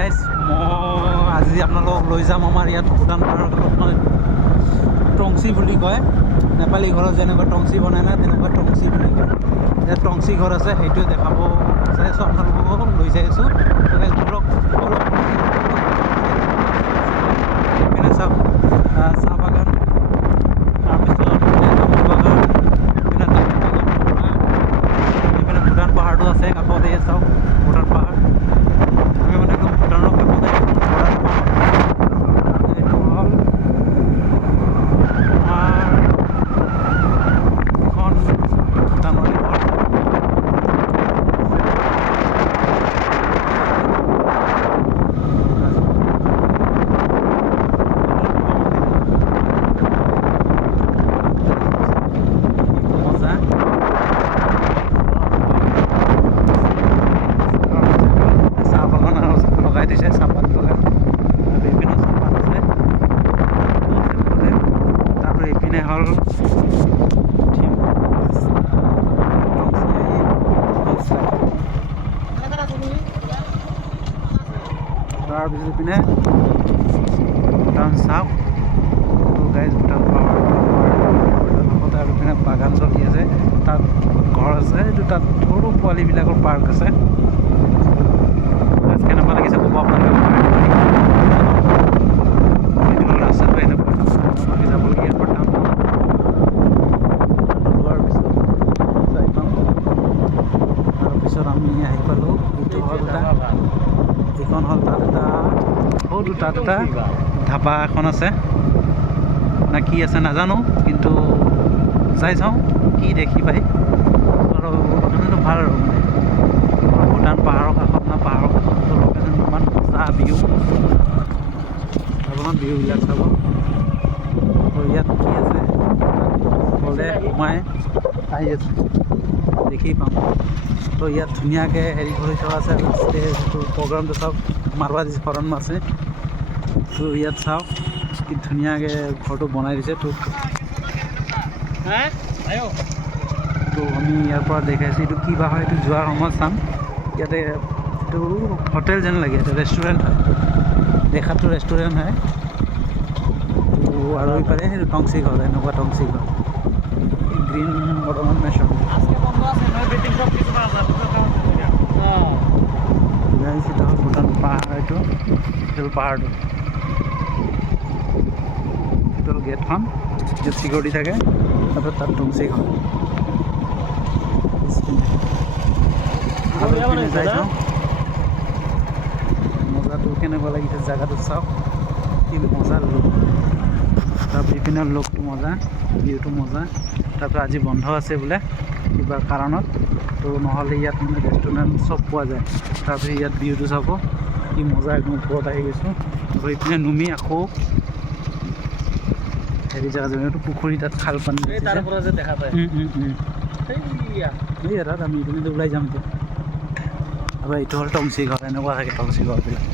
Guys মই আজি আপোনালোকক লৈ যাম আমাৰ ইয়াত ভূটান পাহাৰৰ কাষত মই টংচি বুলি কয়। নেপালী ঘৰত যেনেকুৱা টংচি বনাই না তেনেকুৱা টংচি বুলি কয়। ইয়াত টংচি ঘৰ আছে, সেইটোৱে দেখাব বিচাৰিছোঁ আপোনালোকক লৈ যাই আছোঁ। ধৰক অলপ এইপিনে চাওক চাহ বাগান, তাৰপিছত তামোল বাগান, এইপিনে তামোল বাগান, এইপিনে ভূটান পাহাৰটো আছে কাষতে। চাওক ভূটান পাহাৰ, আমি মানে একদম ভূটানৰ কাষতে এইটো হ'ল আমাৰ এখন ভূটানৰে ঘৰ। তাৰপিছত পিনে ভূটান চাওক গাইজ, ভূটান পাহাৰ কাষতে আৰু পিনে বাগান চলি আছে, তাত ঘৰ আছে, এইটো তাত সৰু পোৱালিবিলাকৰ পাৰ্ক আছে। কেনেকুৱা লাগিছে ক'ব আপোনালোকে। ৰাস্তাটো এনেকুৱা যাবলগীয়া ইয়াৰ পৰা লোৱাৰ পিছত যাই পাম। তাৰপিছত আমি আহি পালোঁ, এইটো হ'ল এইখন হ'ল তাত এটা সৰু তাত এটা ধাবা এখন আছে না কি আছে নাজানো, কিন্তু যাই চাওঁ কি দেখি পাই। আৰু লোকেশ্যনটো ভাল আৰু মানে ভূটান পাহাৰৰ কাষত না, পাহাৰৰ কাষত লোকেশ্যন ইমান মজা ভিউ, আপোনাৰ ভিউবিলাক চাব। তো ইয়াত কি আছে গ'লে সোমাই আহি আছে দেখি পাম। তো ইয়াত ধুনীয়াকৈ হেৰি কৰি থোৱা আছে, ষ্টেজটো প্ৰগ্ৰামটো চাওক, মাৰৱাৰী ফৰণ আছে। তো ইয়াত চাওক কি ধুনীয়াকৈ ঘৰটো বনাই দিছে। তো আমি ইয়াৰ পৰা দেখাইছোঁ, এইটো কি বা হয় এইটো যোৱাৰ সময়ত চাম। ইয়াতে এইটো হোটেল যেন লাগে, এইটো ৰেষ্টুৰেণ্ট হয়, দেখাতটো ৰেষ্টুৰেণ্ট হয়। তো আৰু ইফালে সেইটো টংচি ঘৰ, এনেকুৱা টংচি ঘৰ গ্ৰীণ বৰ্তমান মেচন। এটা হ'ল ভূটান পাহাৰ, এইটো হ'ল পাহাৰটো, এইটো হ'ল গেটখন, য'ত চিকিউৰিটি থাকে। তাৰপিছত তাত টংচি ঘৰ যাই চাওঁ মজাটো কেনেকুৱা লাগিছে। জেগাটো চাওক কি মজা লোক, তাৰপিছত ইপিনে লোকটো মজা, ভিউটো মজা। তাৰপিছত আজি বন্ধ আছে বোলে কিবা কাৰণত, তো নহ'লে ইয়াত মানে ৰেষ্টুৰেণ্ট চব পোৱা যায়। তাৰপিছত ইয়াত ভিউটো চাব কি মজা, একদম ওপৰত আহি গৈছোঁ। তাৰপিছত ইপিনে নুমি আকৌ হেৰি জেগা যাব, এইটো পুখুৰী, তাত খাল পানী দেখা পায়। তাত আমি ইপিনে ওলাই যামতো। আৰু এইটো হ'ল টংচি ঘৰ, এনেকুৱা থাকে টংচি ঘৰবিলাক।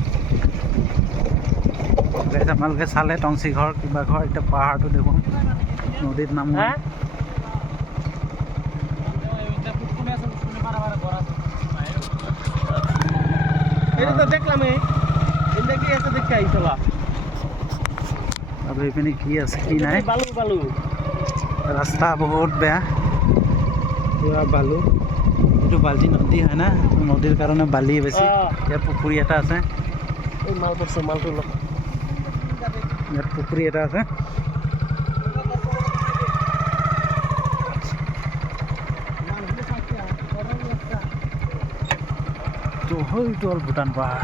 আপোনালোকে চালে টংচি ঘৰ কিবা ঘৰ। এতিয়া পাহাৰটো দেখোন, নদীত নামো। আৰু এইপিনে কি আছে কি নাই, ৰাস্তা বহুত বেয়া, পুৰা বালু। এইটো বাল্টি নদী হয় না, নদীৰ কাৰণে বালি বেছি। ইয়াত পুখুৰী এটা আছে, ইয়াত পুখুৰী এটা আছে। তো সেইটো হ'ল ভূটান পাহাৰ।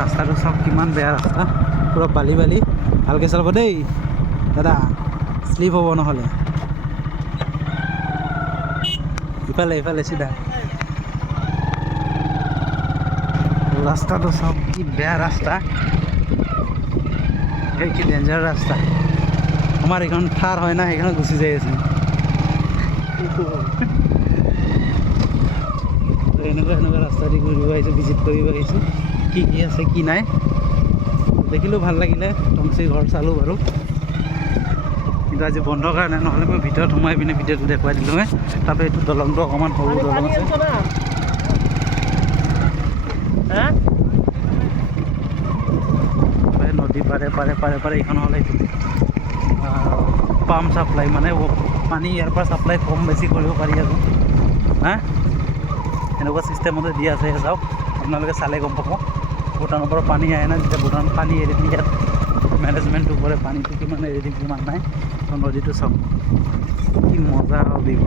ৰাস্তাটো চাওক কিমান বেয়া ৰাস্তা, পুৰা বালি বালি। ভালকৈ চলাব দেই দাদা, শ্লিপ হ'ব নহ'লে। ইফালে ইফালে চিধা। ৰাস্তাটো চাওক কি বেয়া ৰাস্তা, এই কি ডেঞ্জাৰ ৰাস্তা। আমাৰ এইখন থাৰ হয় না, সেইখন গুচি যাই আছে। এনেকুৱা এনেকুৱা ৰাস্তা দি ঘূৰিব আহিছোঁ, ভিজিট কৰিব আহিছোঁ। কি কি আছে কি নাই দেখিলোঁ, ভাল লাগিলে। টংচি ঘৰ চালোঁ বাৰু। কিন্তু আজি বন্ধৰ কাৰণে, নহ'লে মই ভিতৰত সোমাই পিনে ভিডিঅ'টো দেখুৱাই দিলোঁ হয়। তাৰপৰা এইটো দলংটো অকণমান সৰু দলং আছে। নদী পাৰে এইখন হ'লে পাম্প ছাপ্লাই, মানে পানী ইয়াৰ পৰা ছাপ্লাই কম বেছি কৰিব পাৰি আৰু এনেকুৱা চিষ্টেমতে দি আছে। চাওক, আপোনালোকে চালে গম পাব। ভূটানৰ পৰা পানী আহে না, যেতিয়া ভূটানত পানী এৰি দি ইয়াত মেনেজমেণ্টটো কৰে, পানীটো কিমান এৰি দিম কিমান নাই। নদীটো চাওক কি মজা ভিউ।